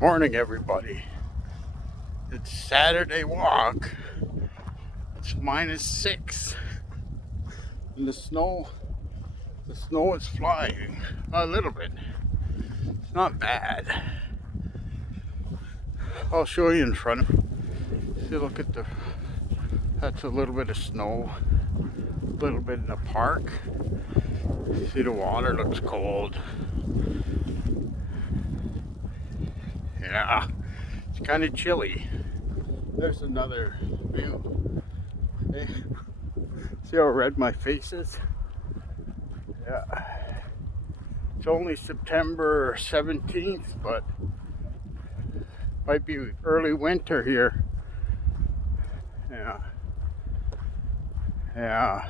Morning, everybody. It's Saturday walk. It's -6, and the snow is flying a little bit. It's not bad. I'll show you in front of me. See, look at that's a little bit of snow, a little bit in the park. See, the water looks cold. Yeah, it's kind of chilly. There's another view. Hey, see how red my face is? Yeah. It's only September 17th, but might be early winter here. Yeah. Yeah.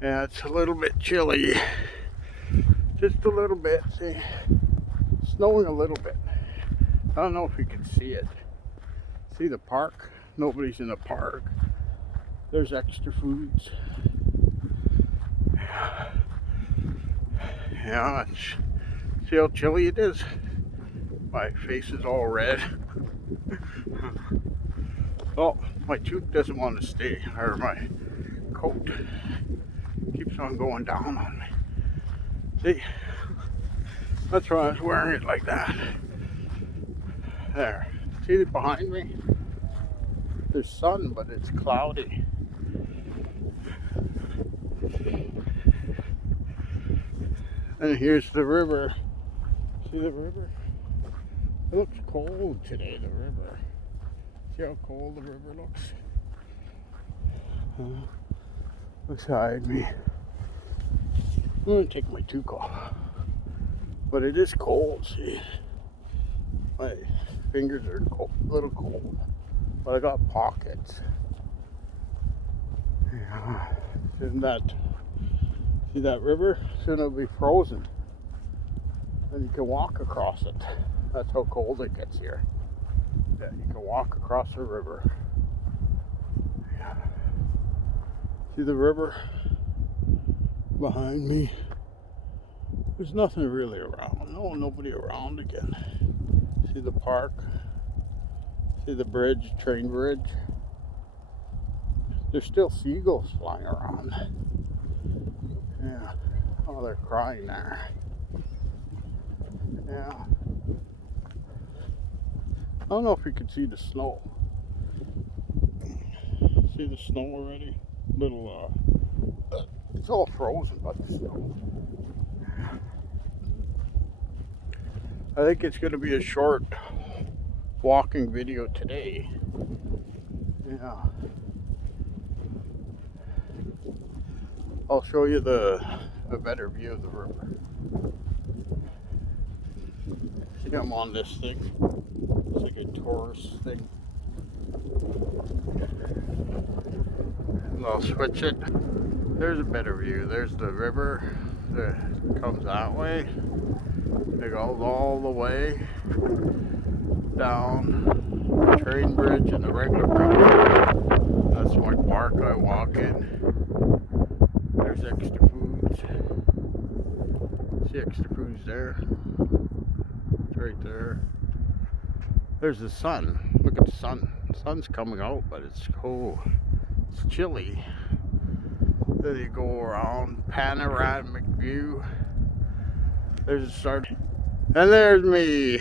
Yeah, it's a little bit chilly. Just a little bit. See, snowing a little bit. I don't know if you can see it. See the park? Nobody's in the park. There's Extra Foods. Yeah, see how chilly it is? My face is all red. Oh, my tooth doesn't want to stay, or my coat keeps on going down on me. See, that's why I was wearing it like that. There, see it behind me? There's sun, but it's cloudy. And here's the river. See the river? It looks cold today, the river. See how cold the river looks? Beside me. I'm gonna take my toque off. But it is cold, see? My fingers are cold, a little cold. But I got pockets. Yeah. See that river? Soon it'll be frozen. And you can walk across it. That's how cold it gets here. Yeah, you can walk across the river. Yeah. See the river behind me? There's nothing really around. No, nobody around again. See the park? See the bridge, train bridge? There's still seagulls flying around. Yeah. Oh, they're crying there. Yeah. I don't know if you can see the snow. See the snow already? It's all frozen by the snow. I think it's going to be a short walking video today. Yeah. I'll show you a better view of the river. See, I'm on this thing. It's like a tourist thing. And I'll switch it. There's a better view. There's the river that comes that way. It goes all the way down the train bridge and the regular bridge. That's my park I walk in. There's Extra Foods. See Extra Foods there? It's right there. There's the sun. Look at the sun. The sun's coming out, but it's cold. It's chilly. Then you go around, panoramic view. There's the start. And there's me.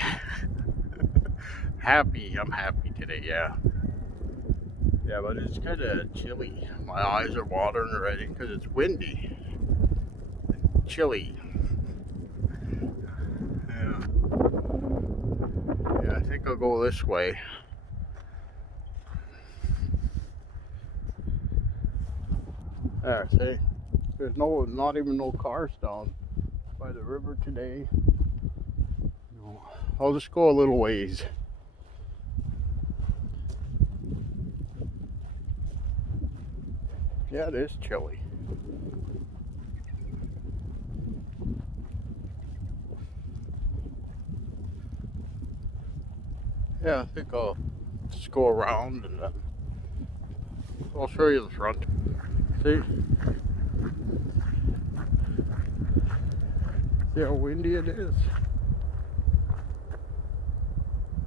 I'm happy today, yeah. Yeah, but it's kind of chilly. My eyes are watering already because it's windy. Chilly. Yeah. Yeah, I think I'll go this way. There, see? There's not even no cars down by the river today. No. I'll just go a little ways. Yeah, it is chilly. Yeah, I think I'll just go around and then I'll show you the front. See? See how windy it is?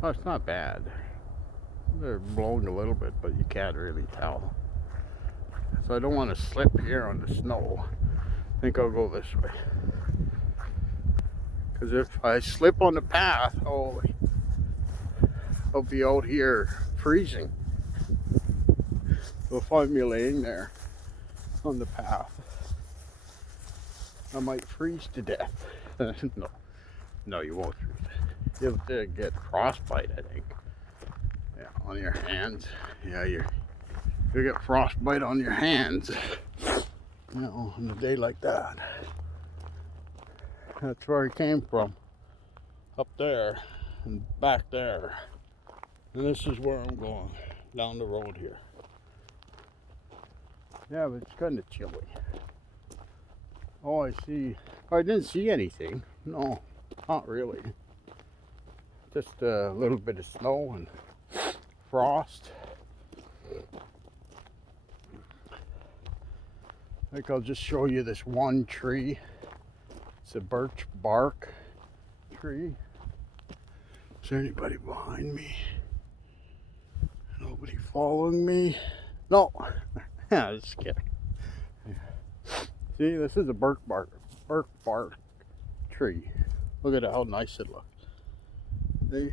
Oh, it's not bad. They're blowing a little bit, but you can't really tell. So I don't want to slip here on the snow. I think I'll go this way. Because if I slip on the path, holy, I'll be out here freezing. You'll find me laying there on the path. I might freeze to death. No, you won't freeze. You'll get frostbite, I think. Yeah, on your hands. Yeah, you'll get frostbite on your hands. You know, on a day like that. That's where I came from. Up there and back there. And this is where I'm going. Down the road here. Yeah, but it's kind of chilly. Oh, I see. I didn't see anything. No, not really. Just a little bit of snow and frost. I think I'll just show you this one tree. It's a birch bark tree. Is there anybody behind me? Nobody following me? No. Yeah, just kidding. See, this is a birch bark tree. Look at how nice it looks. See?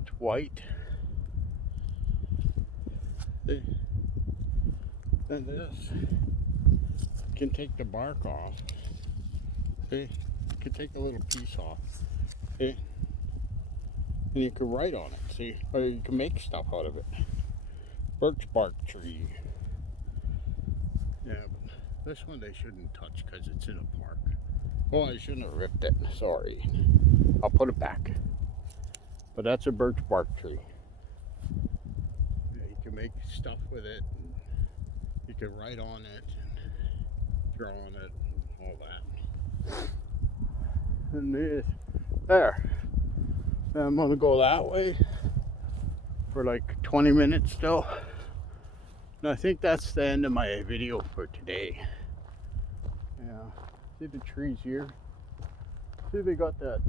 It's white. See? And this, you can take the bark off. See? You can take a little piece off. See? And you can write on it, see? Or you can make stuff out of it. Birch bark tree. Yeah, but this one they shouldn't touch because it's in a park. Oh, I shouldn't have ripped it. Sorry. I'll put it back. But that's a birch bark tree. Yeah, you can make stuff with it. And you can write on it and draw on it and all that. And there. And I'm gonna go that way for like 20 minutes still. And I think that's the end of my video for today. Yeah, see the trees here? See, they got that.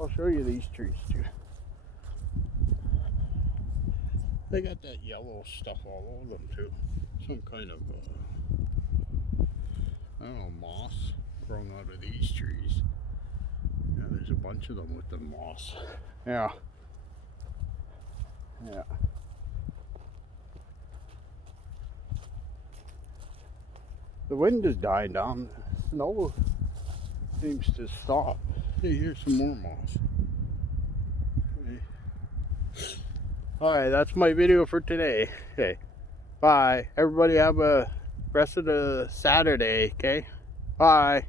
I'll show you these trees too. They got that yellow stuff all over them too. Some kind of, I don't know, moss growing out of these trees. Yeah, there's a bunch of them with the moss. Yeah. Yeah. The wind is dying down. The snow seems to stop. Hey, here's some more moss. Okay. Alright, that's my video for today. Okay. Bye. Everybody have a rest of the Saturday, okay? Bye.